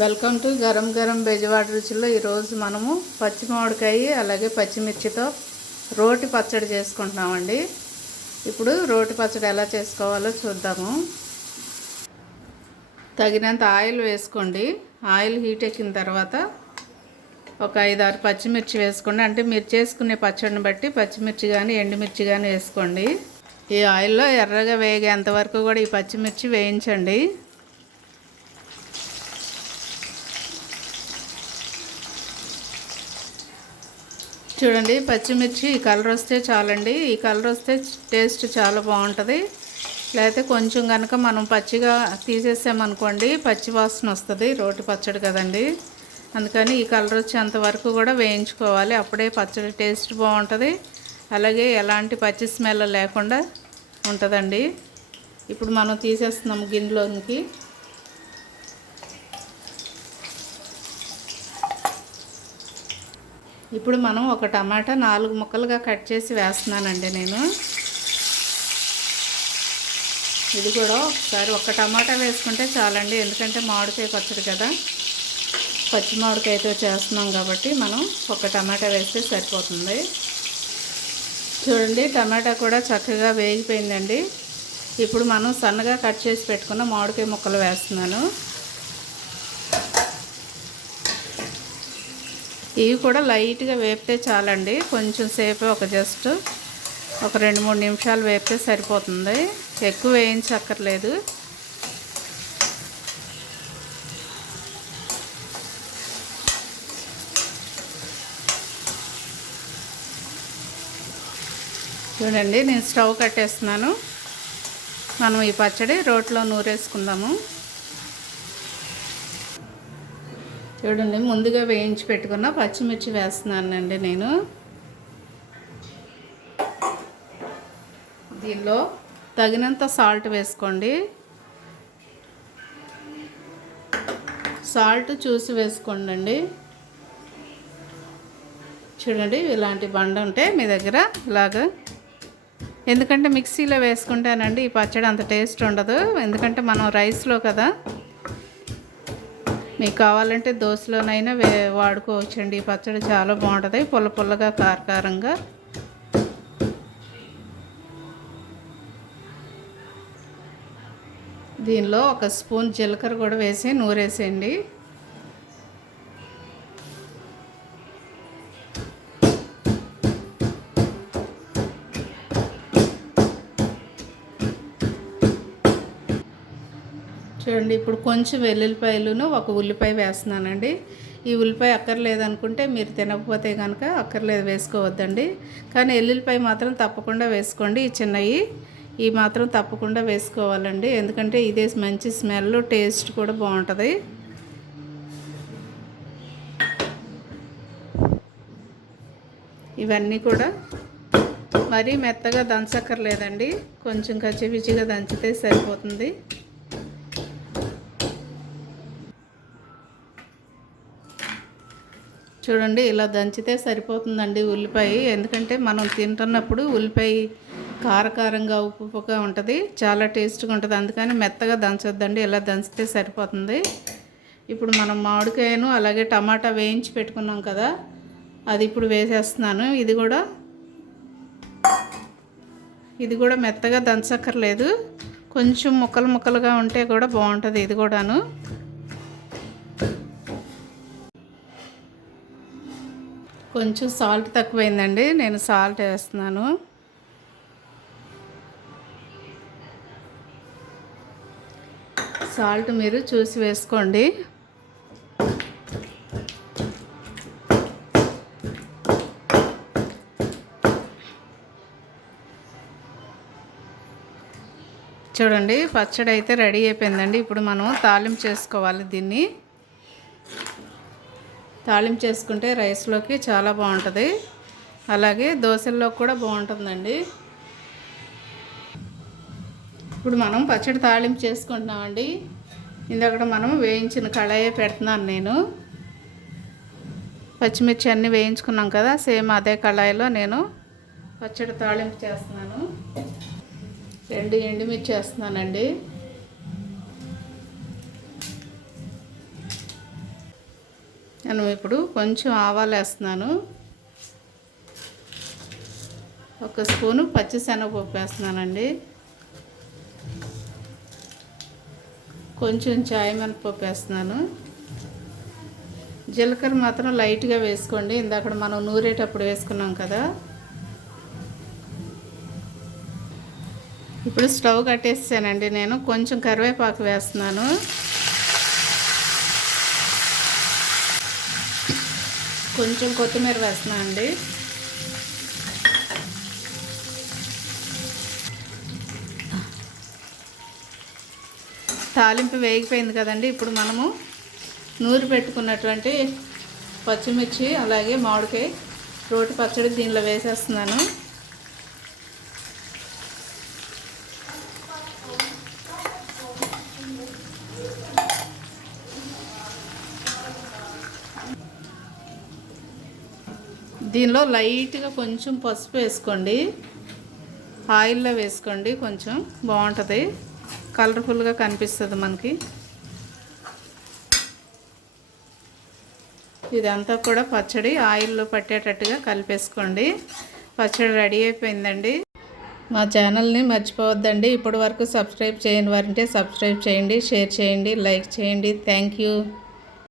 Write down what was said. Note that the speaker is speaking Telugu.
వెల్కమ్ టు గరం గరం బెజవాడ రుచుల్లో ఈరోజు మనము పచ్చి మామిడికాయ అలాగే పచ్చిమిర్చితో రోటి పచ్చడి చేసుకుంటున్నామండి. ఇప్పుడు రోటి పచ్చడి ఎలా చేసుకోవాలో చూద్దాము. తగినంత ఆయిల్ వేసుకోండి. ఆయిల్ హీట్ ఎక్కిన తర్వాత ఒక 5-6 పచ్చిమిర్చి వేసుకోండి. అంటే మీరు చేసుకునే పచ్చడిని బట్టి పచ్చిమిర్చి కానీ ఎండుమిర్చి కానీ వేసుకోండి. ఈ ఆయిల్లో ఎర్రగా వేగేంత వరకు కూడా ఈ పచ్చిమిర్చి వేయించండి. చూడండి, పచ్చిమిర్చి ఈ కలర్ వస్తే చాలండి. ఈ కలర్ వస్తే టేస్ట్ చాలా బాగుంటుంది. లేకపోతే కొంచెం కనుక మనం పచ్చిగా తీసేసామనుకోండి పచ్చి వాసన వస్తుంది. రోటి పచ్చడి కదండి, అందుకని ఈ కలర్ వచ్చేంత వరకు కూడా వేయించుకోవాలి. అప్పుడే పచ్చడి టేస్ట్ బాగుంటుంది, అలాగే ఎలాంటి పచ్చి స్మెల్ లేకుండా ఉంటుందండి. ఇప్పుడు మనం తీసేస్తున్నాము గిన్నెలోనికి. ఇప్పుడు మనం ఒక టమాటా 4 ముక్కలుగా కట్ చేసి వేస్తున్నానండి నేను. ఇది కూడా ఒకసారి ఒక టమాటా వేసుకుంటే చాలండి, ఎందుకంటే మామిడికాయ పచ్చడి కదా, పచ్చి మామిడికాయతో చేస్తున్నాం కాబట్టి మనం ఒక టమాటా వేస్తే సరిపోతుంది. చూడండి, టమాటా కూడా చక్కగా వేగిపోయిందండి. ఇప్పుడు మనం సన్నగా కట్ చేసి పెట్టుకున్న మామిడికాయ ముక్కలు వేస్తున్నాను. ఇవి కూడా లైట్గా వేపితే చాలండి. కొంచెం సేపు ఒక 2-3 నిమిషాలు వేపితే సరిపోతుంది. ఎక్కువ వేయించక్కర్లేదు. చూడండి, నేను స్టవ్ కట్టేస్తున్నాను. మనం ఈ పచ్చడి రోట్లో నూరేసుకుందాము. చూడండి, ముందుగా వేయించి పెట్టుకున్న పచ్చిమిర్చి వేస్తున్నానండి నేను. దీనిలో తగినంత సాల్ట్ వేసుకోండి. సాల్ట్ చూసి వేసుకోండి. చూడండి, ఇలాంటి బండ ఉంటే మీ దగ్గర ఇలాగా, ఎందుకంటే మిక్సీలో వేసుకుంటానండి ఈ పచ్చడి అంత టేస్ట్ ఉండదు, ఎందుకంటే మనం రైస్లో కదా. మీకు కావాలంటే దోశలోనైనా వాడుకోవచ్చండి. ఈ పచ్చడి చాలా బాగుంటుంది, పుల్ల పుల్లగా కారకారంగా. దీనిలో 1 స్పూన్ జీలకర్ర కూడా వేసి నూరేసేయండి. చూడండి, ఇప్పుడు కొంచెం వెల్లుల్లిపాయలను 1 ఉల్లిపాయ వేస్తున్నానండి. ఈ ఉల్లిపాయ అక్కర్లేదనుకుంటే మీరు తినకపోతే కనుక అక్కర్లేదు, వేసుకోవద్దండి. కానీ వెల్లుల్లిపాయ మాత్రం తప్పకుండా వేసుకోండి. ఈ చిన్నవి ఈ మాత్రం తప్పకుండా వేసుకోవాలండి, ఎందుకంటే ఇదే మంచి స్మెల్, టేస్ట్ కూడా బాగుంటుంది. ఇవన్నీ కూడా మరీ మెత్తగా దంచక్కర్లేదండి, కొంచెం కచ్చిపిచ్చిగా దంచితే సరిపోతుంది. చూడండి, ఇలా దంచితే సరిపోతుందండి ఉల్లిపాయ, ఎందుకంటే మనం తింటున్నప్పుడు ఉల్లిపాయ కారకారంగా ఉప్పుగా ఉంటుంది, చాలా టేస్ట్గా ఉంటుంది. అందుకని మెత్తగా దంచొద్దండి, ఇలా దంచితే సరిపోతుంది. ఇప్పుడు మనం మామిడికాయను అలాగే టమాటా వేయించి పెట్టుకున్నాం కదా, అది ఇప్పుడు వేసేస్తున్నాను. ఇది కూడా మెత్తగా దంచక్కర్లేదు, కొంచెం ముక్కలుగా ఉంటే కూడా బాగుంటుంది. ఇది కూడాను కొంచెం సాల్ట్ తక్కువైందండి, నేను సాల్ట్ వేస్తున్నాను. సాల్ట్ మీరు చూసి వేసుకోండి. చూడండి, పచ్చడి అయితే రెడీ అయిపోయిందండి. ఇప్పుడు మనం తాలింపు చేసుకోవాలి. దీన్ని తాలింపు చేసుకుంటే రైస్లోకి చాలా బాగుంటుంది, అలాగే దోశల్లో కూడా బాగుంటుందండి. ఇప్పుడు మనం పచ్చడి తాలింపు చేసుకుంటున్నామండి. ఇందాక మనం వేయించిన కళాయి పెడుతున్నాను నేను. పచ్చిమిర్చి అన్నీ వేయించుకున్నాం కదా, సేమ్ అదే కళాయిలో నేను పచ్చడి తాలింపు చేస్తున్నాను. 2 ఎండుమిర్చి వేస్తున్నానండి. నేను ఇప్పుడు కొంచెం ఆవాలు వేస్తున్నాను, 1 స్పూను పచ్చిశనగపప్పు వేస్తున్నానండి, కొంచెం చాయ్ మినపప్పు వేస్తున్నాను. జీలకర్ర మాత్రం లైట్గా వేసుకోండి, ఇందాక మనం నూరేటప్పుడు వేసుకున్నాం కదా. ఇప్పుడు స్టవ్ కట్టేసానండి. నేను కొంచెం కరివేపాకు వేస్తున్నాను, కొంచెం కొత్తిమీర వేస్తున్నాను అండి. తాలింపు వేగిపోయింది కదండి. ఇప్పుడు మనము నూరి పెట్టుకున్నటువంటి పచ్చిమిర్చి అలాగే మామిడికాయ రోటి పచ్చడి దీనిలో వేసేస్తున్నాను. దీనిలో లైట్గా కొంచెం పసుపు వేసుకోండి, ఆయిల్లో వేసుకోండి, కొంచెం బాగుంటుంది, కలర్ఫుల్గా కనిపిస్తుంది మనకి. ఇదంతా కూడా పచ్చడి ఆయిల్లో పట్టేటట్టుగా కలిపేసుకోండి. పచ్చడి రెడీ అయిపోయిందండి. మా ఛానల్ని మర్చిపోవద్దండి. ఇప్పటి వరకు సబ్స్క్రైబ్ చేయని వారంటే సబ్స్క్రైబ్ చేయండి, షేర్ చేయండి, లైక్ చేయండి. Thank you.